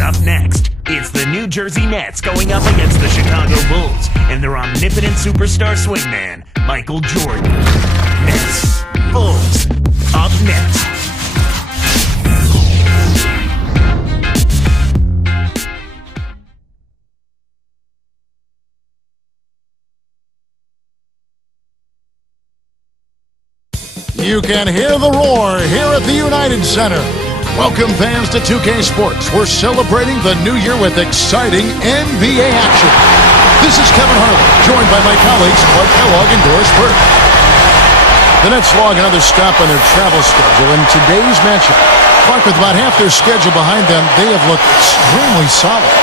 Up next, it's the New Jersey Nets going up against the Chicago Bulls and their omnipotent superstar swingman, Michael Jordan. Nets, Bulls, up next. You can hear the roar here at the United Center. Welcome fans to 2K Sports. We're celebrating the new year with exciting NBA action. This is Kevin Harlan, joined by my colleagues Clark Kellogg and Doris Burke. The Nets log another stop on their travel schedule in today's matchup. Clark, with about half their schedule behind them, they have looked extremely solid.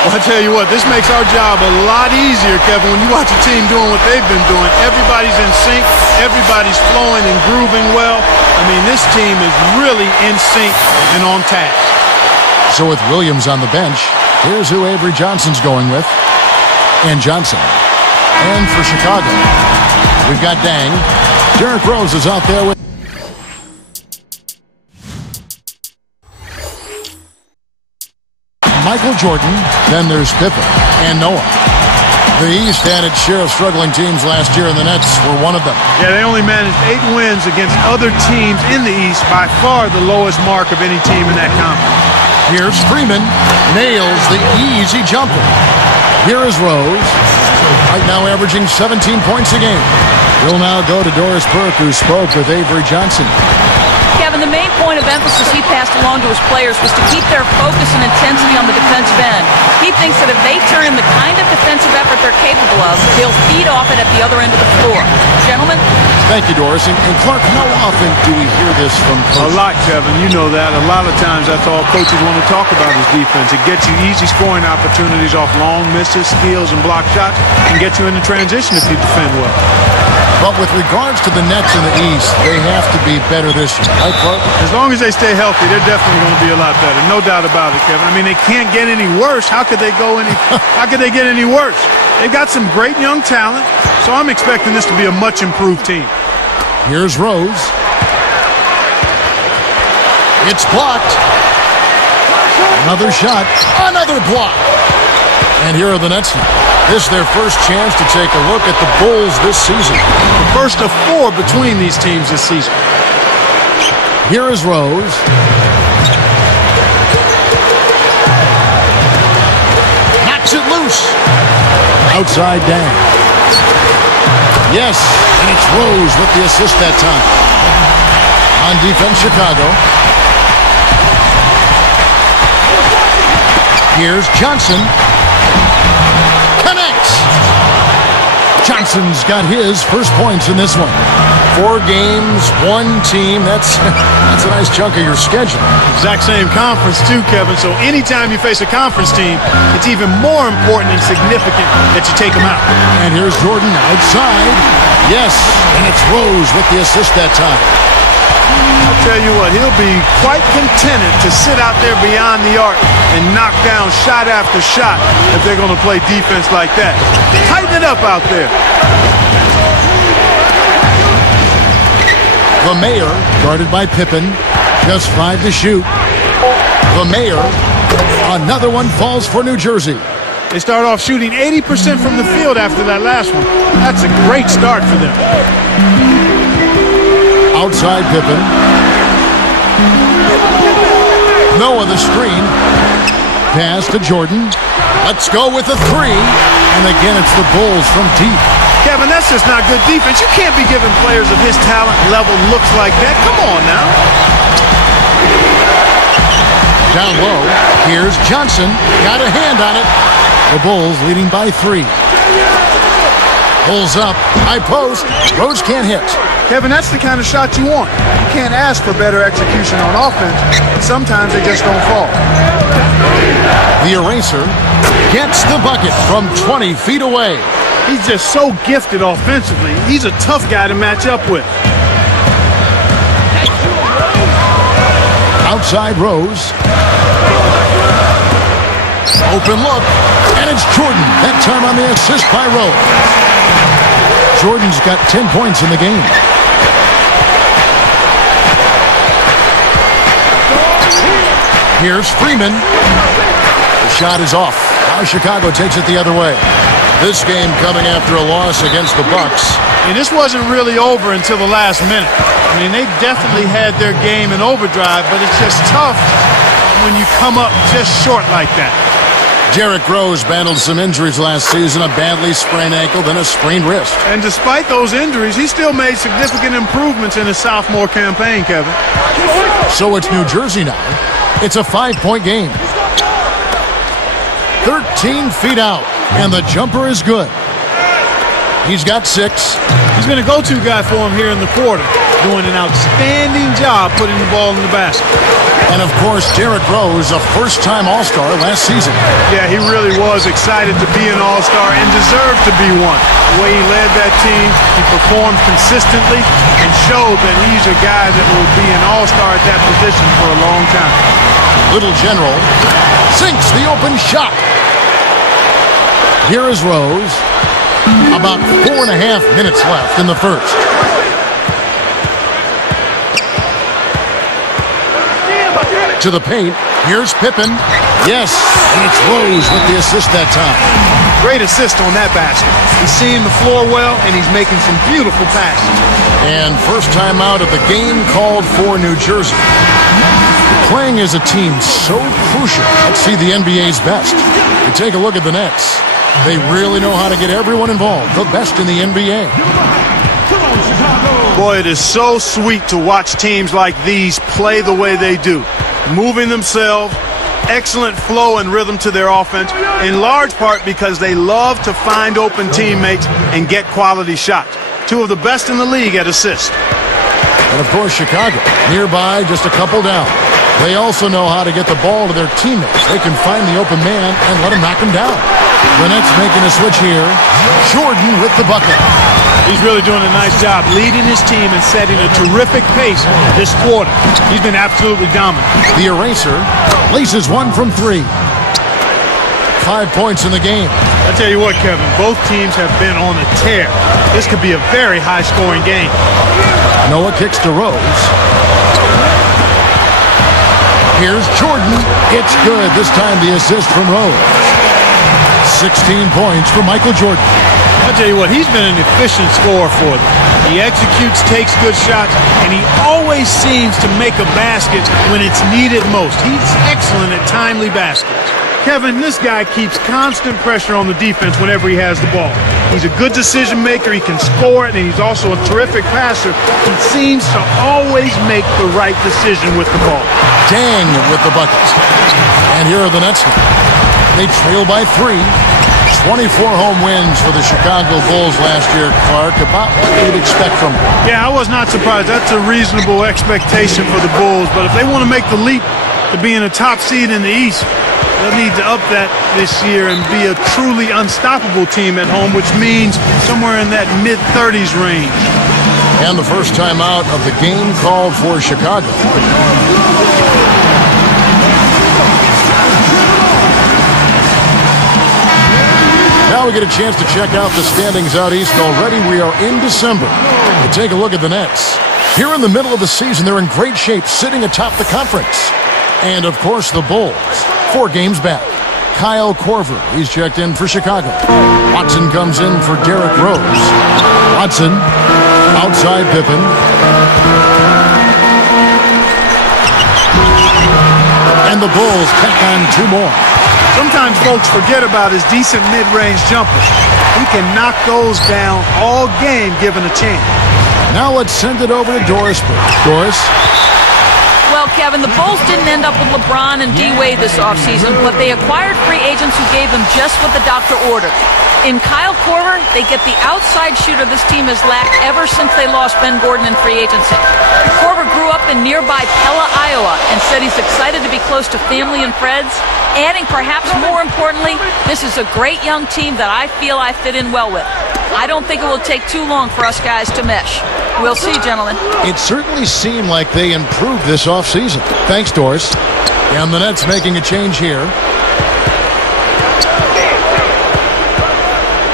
Well, I tell you what, this makes our job a lot easier, Kevin, when you watch a team doing what they've been doing. Everybody's in sync. Everybody's flowing and grooving well. I mean, this team is really in sync and on task. So with Williams on the bench, here's who Avery Johnson's going with. And Johnson. And for Chicago, we've got Dang. Derrick Rose is out there with Michael Jordan. Then there's Pippen and Noah. The East had its share of struggling teams last year, and the Nets were one of them. Yeah, they only managed 8 wins against other teams in the East, by far the lowest mark of any team in that conference. Here's Freeman, nails the easy jumper. Here is Rose, right now averaging 17 points a game. We'll now go to Doris Burke, who spoke with Avery Johnson. Kevin, the main point of emphasis he passed along to his players was to keep their focus and intensity on the defensive end. He thinks that if they turn in the kind of defensive effort they're capable of, they'll feed off it at the other end of the floor. Gentlemen? Thank you, Doris. And Clark, how often do we hear this from coaches? A lot, Kevin. You know that. A lot of times that's all coaches want to talk about is defense. It gets you easy scoring opportunities off long misses, steals, and block shots, and get you into transition if you defend well. But with regards to the Nets in the East, they have to be better this year, right, Clark? As long as they stay healthy, they're definitely going to be a lot better. No doubt about it, Kevin. I mean, they can't get any worse. How could they get any worse? They've got some great young talent, so I'm expecting this to be a much improved team. Here's Rose. It's blocked. Another shot. Another block. And here are the Nets now. This is their first chance to take a look at the Bulls this season. The first of 4 between these teams this season. Here is Rose. Knocks it loose. Outside down. Yes, and it's Rose with the assist that time. On defense, Chicago. Here's Johnson. Connects. Johnson's got his first points in this one. 4 games, 1 team. That's a nice chunk of your schedule. Exact same conference too, Kevin. So anytime you face a conference team, it's even more important and significant that you take them out. And here's Jordan outside. Yes, and it's Rose with the assist that time. I'll tell you what, he'll be quite contented to sit out there beyond the arc and knock down shot after shot if they're going to play defense like that. Tighten it up out there. The Mayor, guarded by Pippen, just 5 to shoot. The Mayor, another one falls for New Jersey. They start off shooting 80% from the field after that last one. That's a great start for them. Outside Pippen. Noah the screen. Pass to Jordan. Let's go with a 3. And again, it's the Bulls from deep. Kevin, that's just not good defense. You can't be giving players of his talent level looks like that. Come on now. Down low. Here's Johnson. Got a hand on it. The Bulls leading by 3. Pulls up. High post. Rose can't hit. Kevin, that's the kind of shot you want. You can't ask for better execution on offense, but sometimes they just don't fall. The eraser gets the bucket from 20 feet away. He's just so gifted offensively. He's a tough guy to match up with. Outside Rose. Open look, and it's Jordan. That time on the assist by Rose. Jordan's got 10 points in the game. Here's Freeman. Shot is off. Now Chicago takes it the other way. This game coming after a loss against the Bucks. And this wasn't really over until the last minute. I mean, they definitely had their game in overdrive, but it's just tough when you come up just short like that. Derrick Rose battled some injuries last season, a badly sprained ankle, then a sprained wrist. And despite those injuries, he still made significant improvements in his sophomore campaign, Kevin. So it's New Jersey now. It's a 5-point game. 13 feet out, and the jumper is good. He's got 6. He's been a go-to guy for him here in the quarter, doing an outstanding job putting the ball in the basket. And, of course, Derrick Rose, a first-time All-Star last season. Yeah, he really was excited to be an All-Star and deserved to be one. The way he led that team, he performed consistently and showed that he's a guy that will be an All-Star at that position for a long time. Little General sinks the open shot. Here is Rose. About 4.5 minutes left in the first. To the paint. Here's Pippen. Yes, and it's Rose with the assist that time. Great assist on that basket. He's seeing the floor well, and he's making some beautiful passes. And first time out of the game called for New Jersey. Playing as a team so crucial. Let's see the NBA's best. You take a look at the Nets. They really know how to get everyone involved. The best in the NBA. Boy, it is so sweet to watch teams like these play the way they do. Moving themselves, excellent flow and rhythm to their offense, in large part because they love to find open teammates and get quality shots. Two of the best in the league at assists. And, of course, Chicago, nearby, just a couple down. They also know how to get the ball to their teammates. They can find the open man and let him knock him down. The Nets making a switch here. Jordan with the bucket. He's really doing a nice job leading his team and setting a terrific pace this quarter. He's been absolutely dominant. The eraser laces one from 3. 5 points in the game. I tell you what, Kevin, both teams have been on a tear. This could be a very high-scoring game. Noah kicks to Rose. Here's Jordan. It's good. This time the assist from Rose. 16 points for Michael Jordan. I'll tell you what, he's been an efficient scorer for them. He executes, takes good shots, and he always seems to make a basket when it's needed most. He's excellent at timely baskets. Kevin, this guy keeps constant pressure on the defense whenever he has the ball. He's a good decision maker, he can score it, and he's also a terrific passer. He seems to always make the right decision with the ball. Dang with the buckets. And here are the Nets. They trail by 3. 24 home wins for the Chicago Bulls last year, Clark. About what you'd expect from them. Yeah, I was not surprised. That's a reasonable expectation for the Bulls. But if they want to make the leap to being a top seed in the East, they'll need to up that this year and be a truly unstoppable team at home, which means somewhere in that mid-30s range. And the first time out of the game called for Chicago. Now we get a chance to check out the standings out east. Already we are in December. We take a look at the Nets. Here in the middle of the season, they're in great shape, sitting atop the conference. And, of course, the Bulls, 4 games back. Kyle Korver, he's checked in for Chicago. Watson comes in for Derrick Rose. Watson, outside Pippen. And the Bulls tack on 2 more. Sometimes folks forget about his decent mid-range jumpers. He can knock those down all game given a chance. Now let's send it over to Doris. Doris? Well, Kevin, the Bulls didn't end up with LeBron and D-Wade this offseason, but they acquired free agents who gave them just what the doctor ordered. In Kyle Korver, they get the outside shooter this team has lacked ever since they lost Ben Gordon in free agency. Korver grew up in nearby Pella, Iowa, and said he's excited to be close to family and friends. Adding, perhaps more importantly, this is a great young team that I feel I fit in well with. I don't think it will take too long for us guys to mesh. We'll see, gentlemen. It certainly seemed like they improved this offseason. Thanks, Doris. And the Nets making a change here.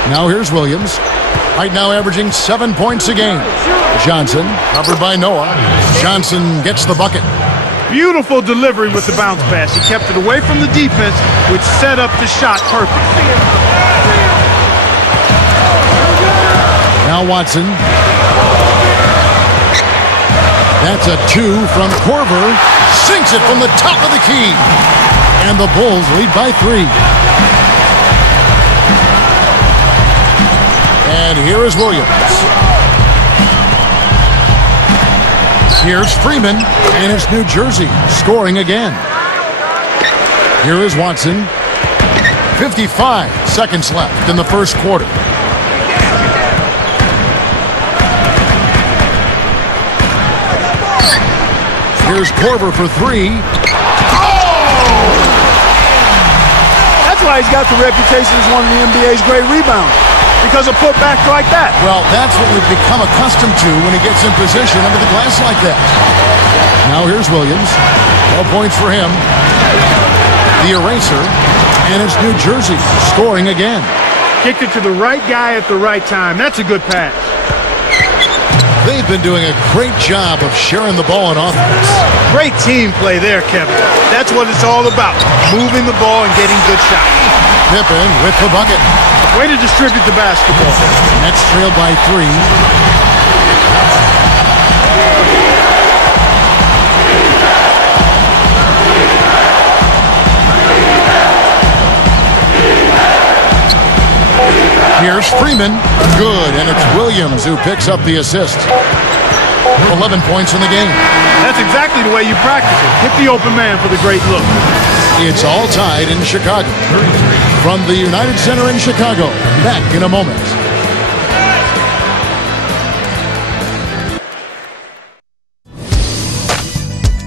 Now here's Williams. Right now averaging 7 points a game. Johnson, covered by Noah. Johnson gets the bucket. Beautiful delivery with the bounce pass. He kept it away from the defense, which set up the shot perfectly. Now Watson. That's a 2 from Korver. Sinks it from the top of the key. And the Bulls lead by 3. And here is Williams. Here's Freeman, and it's New Jersey scoring again. Here is Watson. 55 seconds left in the first quarter. Here's Korver for 3. That's why he's got the reputation as one of the NBA's great rebounders, because of putbacks like that. Well, that's what we've become accustomed to when he gets in position under the glass like that. Now here's Williams. 12 points for him. The eraser. And it's New Jersey scoring again. Kicked it to the right guy at the right time. That's a good pass. They've been doing a great job of sharing the ball on offense. Great team play there, Kevin. That's what it's all about. Moving the ball and getting good shots. Pippen with the bucket. Way to distribute the basketball. Nets trailed by 3. Here's Freeman. Good, and it's Williams who picks up the assist. 11 points in the game. That's exactly the way you practice it. Hit the open man for the great look. It's all tied in Chicago. From the United Center in Chicago, back in a moment.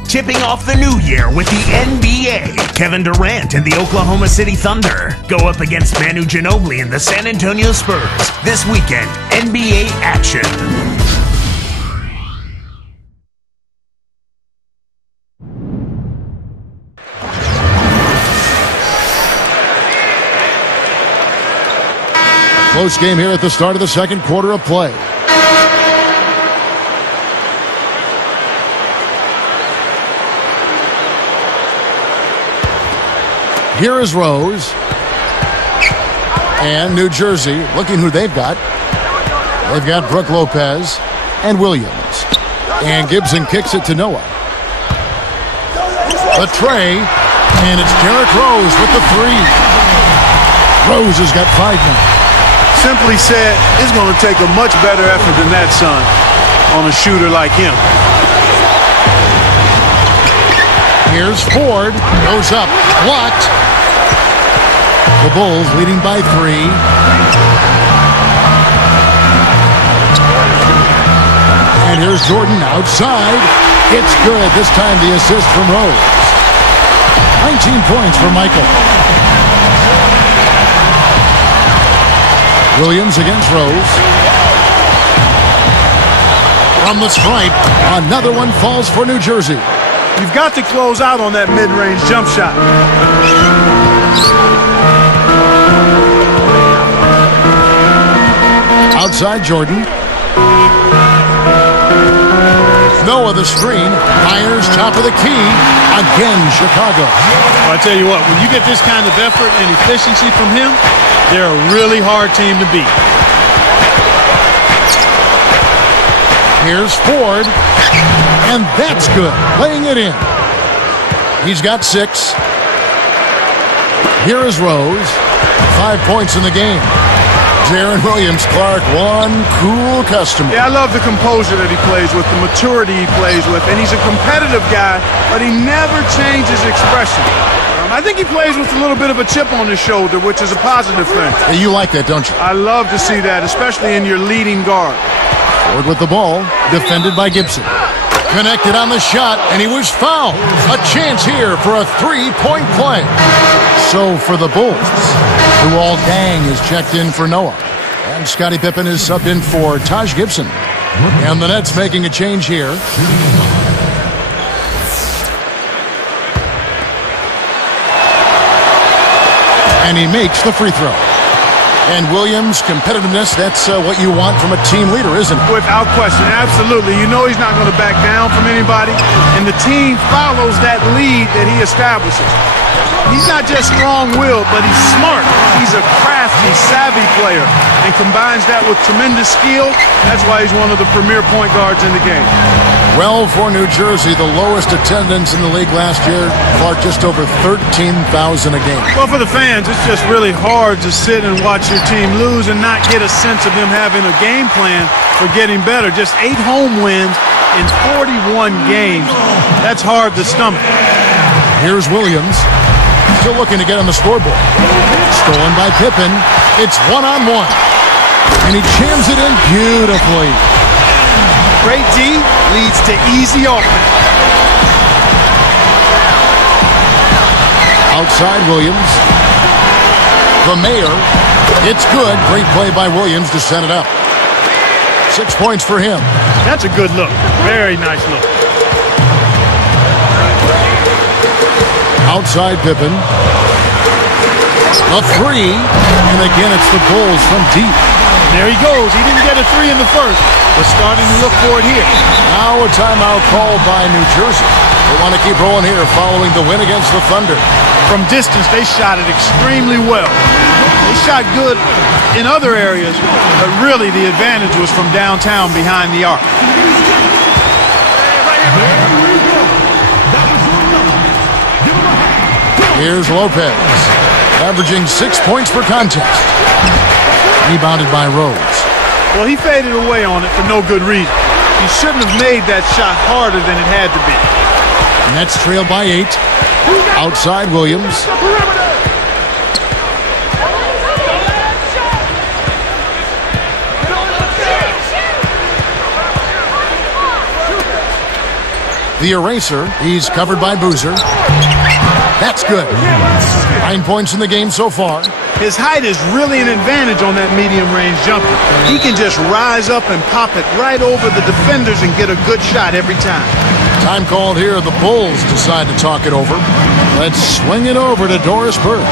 Tipping off the new year with the NBA. Kevin Durant and the Oklahoma City Thunder go up against Manu Ginobili and the San Antonio Spurs. This weekend, NBA action. Close game here at the start of the second quarter of play. Here is Rose. And New Jersey, looking who they've got. They've got Brook Lopez and Williams. And Gibson kicks it to Noah. The tray. And it's Derrick Rose with the 3. Rose has got 5 now. Simply said, it's going to take a much better effort than that, son, on a shooter like him. Here's Ford. Goes up. Blocked. The Bulls leading by 3. And here's Jordan outside. It's good. This time the assist from Rose. 19 points for Michael. Williams against Rose. From the stripe, another one falls for New Jersey. You've got to close out on that mid-range jump shot. Outside Jordan. Noah the screen. Fires top of the key. Again, Chicago. Well, I tell you what, when you get this kind of effort and efficiency from him, they're a really hard team to beat. Here's Ford. And that's good. Laying it in. He's got 6. Here is Rose. 5 points in the game. Deron Williams-Clark, one cool customer. Yeah, I love the composure that he plays with, the maturity he plays with, and he's a competitive guy, but he never changes expression. I think he plays with a little bit of a chip on his shoulder, which is a positive thing. Yeah, you like that, don't you? I love to see that, especially in your leading guard. Ford with the ball, defended by Gibson. Connected on the shot, and he was fouled. A chance here for a 3-point play. So for the Bulls, Luol Deng is checked in for Noah. And Scottie Pippen is subbed in for Taj Gibson. And the Nets making a change here. And he makes the free throw. And Williams, competitiveness, that's what you want from a team leader, isn't it? Without question, absolutely. You know he's not going to back down from anybody, and the team follows that lead that he establishes. He's not just strong-willed, but he's smart. He's a crafty, savvy player and combines that with tremendous skill. That's why he's one of the premier point guards in the game. Well, for New Jersey, the lowest attendance in the league last year, Clark, just over 13,000 a game. Well, for the fans, it's just really hard to sit and watch your team lose and not get a sense of them having a game plan for getting better. Just 8 home wins in 41 games. That's hard to stomach. Here's Williams. Still looking to get on the scoreboard. Stolen by Pippen. It's one-on-one. And he jams it in beautifully. Great D leads to easy offense. Outside Williams. The Mayor. It's good. Great play by Williams to set it up. 6 points for him. That's a good look. Very nice look. Outside Pippen. A three. And again, it's the Bulls from deep. There he goes. He didn't get a 3 in the first, but starting to look for it here. Now a timeout called by New Jersey. They want to keep rolling here following the win against the Thunder. From distance, they shot it extremely well. They shot good in other areas, but really the advantage was from downtown behind the arc. Here's Lopez, averaging 6 points per contest. Rebounded by Rose. Well, he faded away on it for no good reason. He shouldn't have made that shot harder than it had to be. Nets trail by 8. Outside Williams. The eraser. He's covered by Boozer. That's good. 9 points in the game so far. His height is really an advantage on that medium-range jumper. He can just rise up and pop it right over the defenders and get a good shot every time. Time called here. The Bulls decide to talk it over. Let's swing it over to Doris Burke.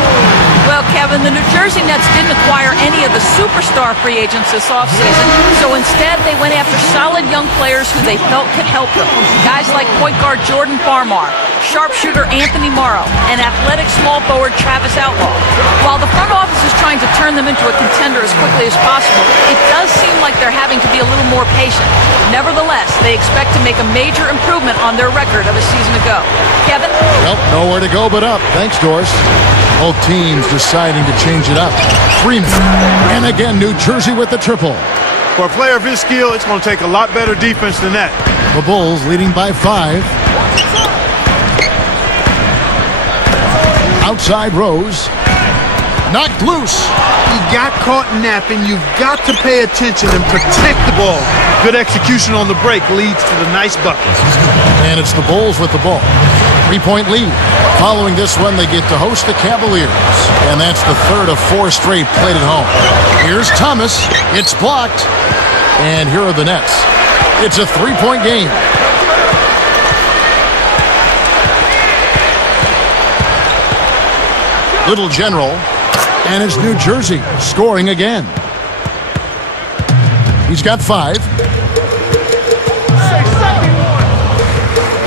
Well, Kevin, the New Jersey Nets didn't acquire any of the superstar free agents this offseason, so instead they went after solid young players who they felt could help them. Guys like point guard Jordan Farmar, sharpshooter Anthony Morrow, and athletic small forward Travis Outlaw. While the front office is trying to turn them into a contender as quickly as possible, it does seem like they're having to be a little more patient. Nevertheless, they expect to make a major improvement on their record of a season ago. Kevin? Well, nowhere to go but up. Thanks, Doris. Both teams deciding to change it up. Freeman. And again, New Jersey with the triple. For a player of his skill, it's going to take a lot better defense than that. The Bulls leading by 5. Outside Rose. Knocked loose. He got caught napping. You've got to pay attention and protect the ball. Good execution on the break leads to the nice buckets. And it's the Bulls with the ball. 3-point lead. Following this one, they get to host the Cavaliers. And that's the third of 4 straight played at home. Here's Thomas. It's blocked. And here are the Nets. It's a 3-point game. Little General. And it's New Jersey scoring again. He's got 5.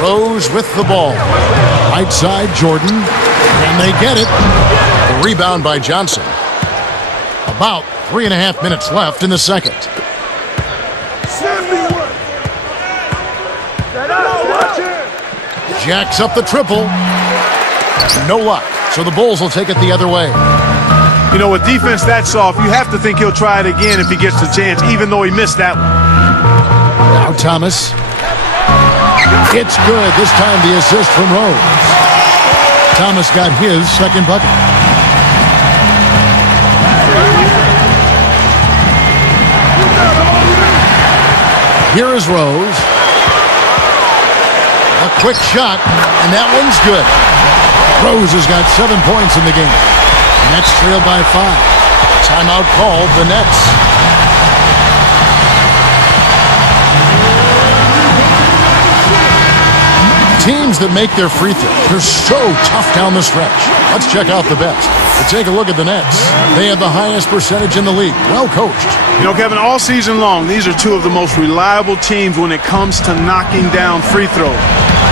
Rose with the ball. Right side, Jordan. And they get it. The rebound by Johnson. About 3.5 minutes left in the second. Jacks up the triple. No luck. So the Bulls will take it the other way. You know, with defense that soft, you have to think he'll try it again if he gets the chance, even though he missed that one. Now Thomas. It's good. This time the assist from Rose. Thomas got his second bucket. Here is Rose. A quick shot, and that one's good. Rose has got 7 points in the game. Nets trailed by 5. Timeout called, the Nets. Teams that make their free throws, they're so tough down the stretch. Let's check out the best. Take a look at the Nets. They have the highest percentage in the league. Well coached. You know, Kevin, all season long, these are two of the most reliable teams when it comes to knocking down free throws.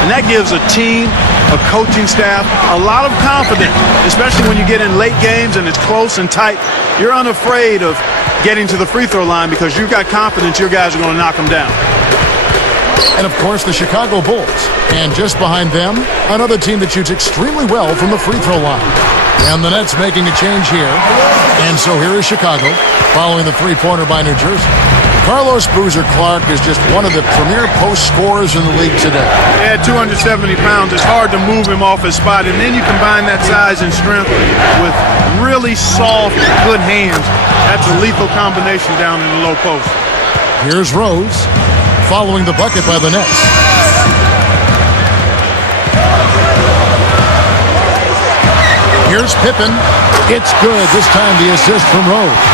And that gives a team, a coaching staff, a lot of confidence, especially when you get in late games and it's close and tight. You're unafraid of getting to the free throw line because you've got confidence your guys are going to knock them down. And, of course, the Chicago Bulls. And just behind them, another team that shoots extremely well from the free throw line. And the Nets making a change here. And so here is Chicago, following the three-pointer by New Jersey. Carlos Boozer-Clark is just one of the premier post scorers in the league today. At 270 pounds, it's hard to move him off his spot. And then you combine that size and strength with really soft, good hands. That's a lethal combination down in the low post. Here's Rose, following the bucket by the Nets. Here's Pippen. It's good. This time the assist from Rose.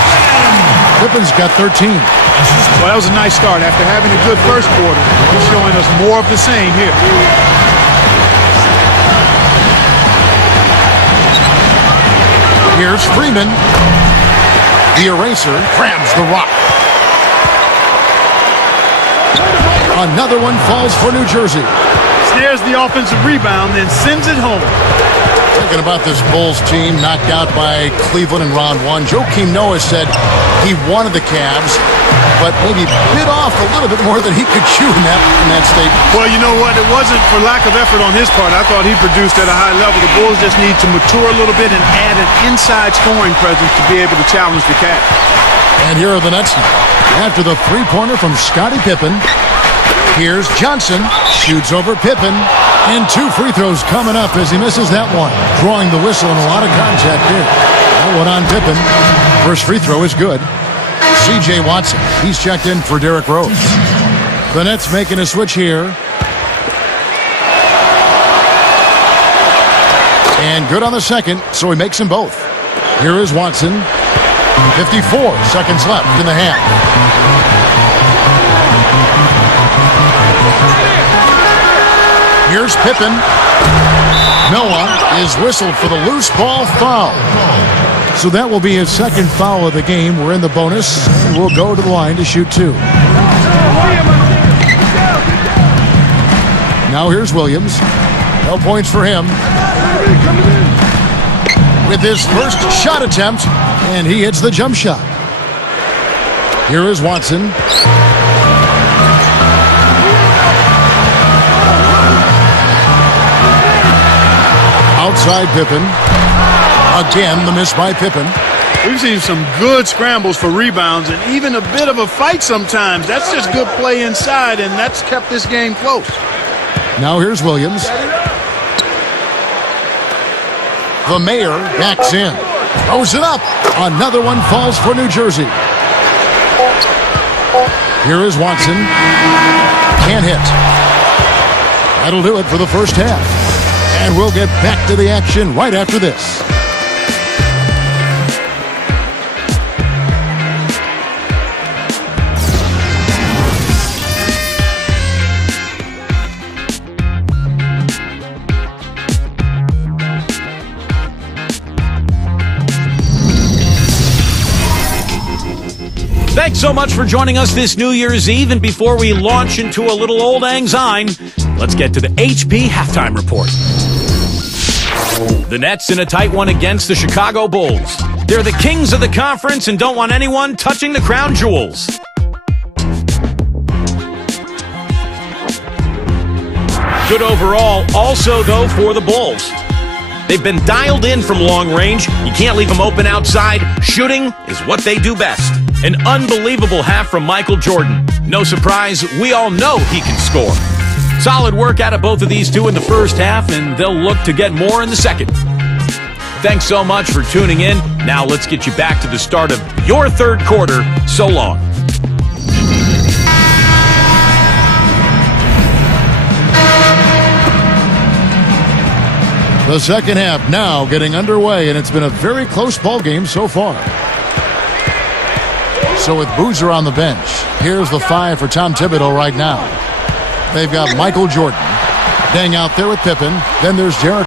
Pippen's got 13. Well, that was a nice start. After having a good first quarter, he's showing us more of the same here. Here's Freeman. The eraser grabs the rock. Another one falls for New Jersey. Snares the offensive rebound, then sends it home. Thinking about this Bulls team knocked out by Cleveland in round one. Joakim Noah said he wanted the Cavs, but maybe bit off a little bit more than he could chew in that statement. Well, you know what? It wasn't for lack of effort on his part. I thought he produced at a high level. The Bulls just need to mature a little bit and add an inside scoring presence to be able to challenge the Cavs. And here are the Nets now. After the three-pointer from Scottie Pippen, here's Johnson, shoots over Pippen, and two free throws coming up as he misses that one. Drawing the whistle and a lot of contact here. That one on Pippen. First free throw is good. C.J. Watson, he's checked in for Derrick Rose. The Nets making a switch here. And good on the second, so he makes them both. Here is Watson. 54 seconds left in the half. Here's Pippen. Noah is whistled for the loose ball foul. So that will be his second foul of the game. We're in the bonus. We'll go to the line to shoot two. Now here's Williams. No points for him. With his first shot attempt, and he hits the jump shot. Here is Watson. Outside Pippen. Again, the miss by Pippen. We've seen some good scrambles for rebounds and even a bit of a fight sometimes. That's just good play inside, and that's kept this game close. Now here's Williams. The mayor backs in. Throws it up. Another one falls for New Jersey. Here is Watson. Can't hit. That'll do it for the first half. And we'll get back to the action right after this. Thanks so much for joining us this New Year's Eve. And before we launch into a little old lang syne, let's get to the HP halftime report. The Nets in a tight one against the Chicago Bulls. They're the kings of the conference and don't want anyone touching the crown jewels. Good overall, also, though, for the Bulls. They've been dialed in from long range. You can't leave them open outside. Shooting is what they do best. An unbelievable half from Michael Jordan. No surprise, we all know he can score. Solid work out of both of these two in the first half, and they'll look to get more in the second. Thanks so much for tuning in. Now let's get you back to the start of your third quarter. So long. The second half now getting underway, and it's been a very close ball game so far. So with Boozer on the bench, here's the 5 for Tom Thibodeau right now. They've got Michael Jordan. Dang out there with Pippen. Then there's Derrick.